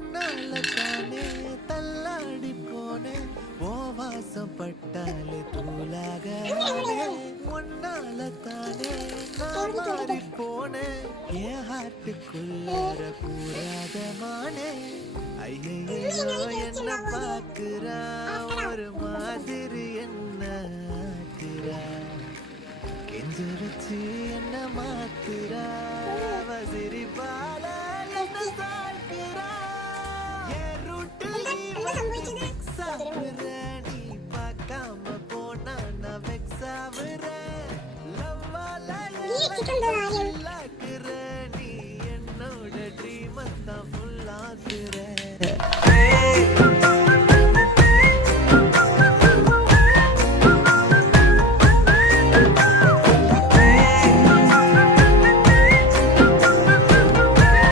உன்னால தானே தள்ளாடி போனேன் ஓ வாசம் பட்டாலே தூளாக உன்னால தானே நான் மாறி போனேன் என் ஹார்ட்டுக்குள்ளார கூறாத மானே ஐயோ என்ன பாக்குறா ஒரு மாதிரி என்ன ஆக்குறா கெஞ்சரிச்சு என்ன மாத்துறா வசிரி பால என்ன சாய்க்கிறா என் ரூட்டில் நீ பார்க்காம போனா நான் வெக்ஸாவுறேன் லவ்வால